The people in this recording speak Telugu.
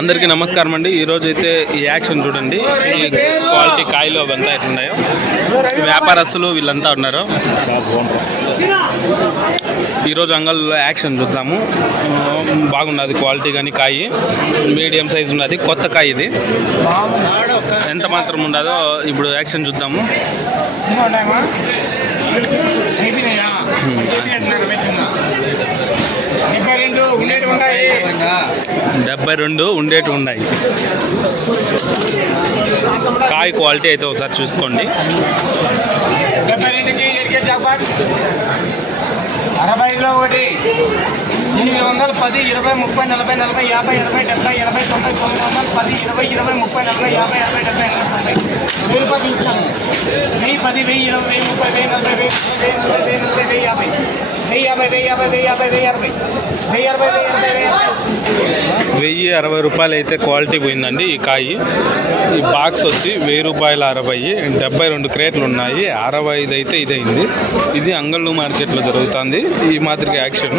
అందరికీ నమస్కారం అండి. ఈరోజు అయితే ఈ యాక్షన్ చూడండి. ఈ క్వాలిటీ కాయలు అవంతా ఎట్లున్నాయో వ్యాపారస్తులు వీళ్ళంతా ఉన్నారు. ఈరోజు అంగల్లో యాక్షన్ చూద్దాము. బాగున్నది క్వాలిటీ కానీ కాయి. మీడియం సైజ్ ఉన్నది. కొత్త కాయ ఇది. ఎంత మాత్రం ఉండదో ఇప్పుడు యాక్షన్ చూద్దాము. రెండు ఉండేటి ఉన్నాయి. డెబ్బై రెండు ఉండేటివి ఉన్నాయి. కాయ క్వాలిటీ అయితే ఒకసారి చూసుకోండి. డెబ్బై రెండుకి ఏడుకే జాక్పాట్ అరవై ఐదులో ఒకటి. ఎనిమిది వందలు పది ఇరవై ముప్పై నలభై నలభై యాభై ఎనభై డెబ్బై ఎనభై తొంభై తొమ్మిది వందలు పది ఇరవై ఇరవై ముప్పై నలభై యాభై అరవై డెబ్బై ఎనభై తొంభై. వెయ్యి రూపాయలు ఇస్తాను వెయ్యి పది వెయ్యి ఇరవై వెయ్యి ముప్పై వెయ్యి నలభై వెయ్యి వెయ్యి నలభై వెయ్యి నలభై వెయ్యి యాభై. వెయ్యి యాభై వెయ్యి యాభై వెయ్యి యాభై వెయ్యి అరవై వెయ్యి అరవై వెయ్యి వెయ్యి అరవై వెయ్యి అరవై రూపాయలు అయితే క్వాలిటీ పోయిందండి ఈ కాయి. ఈ బాక్స్ వచ్చి వెయ్యి రూపాయల అరవై డెబ్బై రెండు క్రేట్లు ఉన్నాయి. అరవై ఐదు అయితే ఇదైంది. ఇది అంగళ్ళు మార్కెట్లో జరుగుతుంది. ఈ మాదిరిగా యాక్షన్.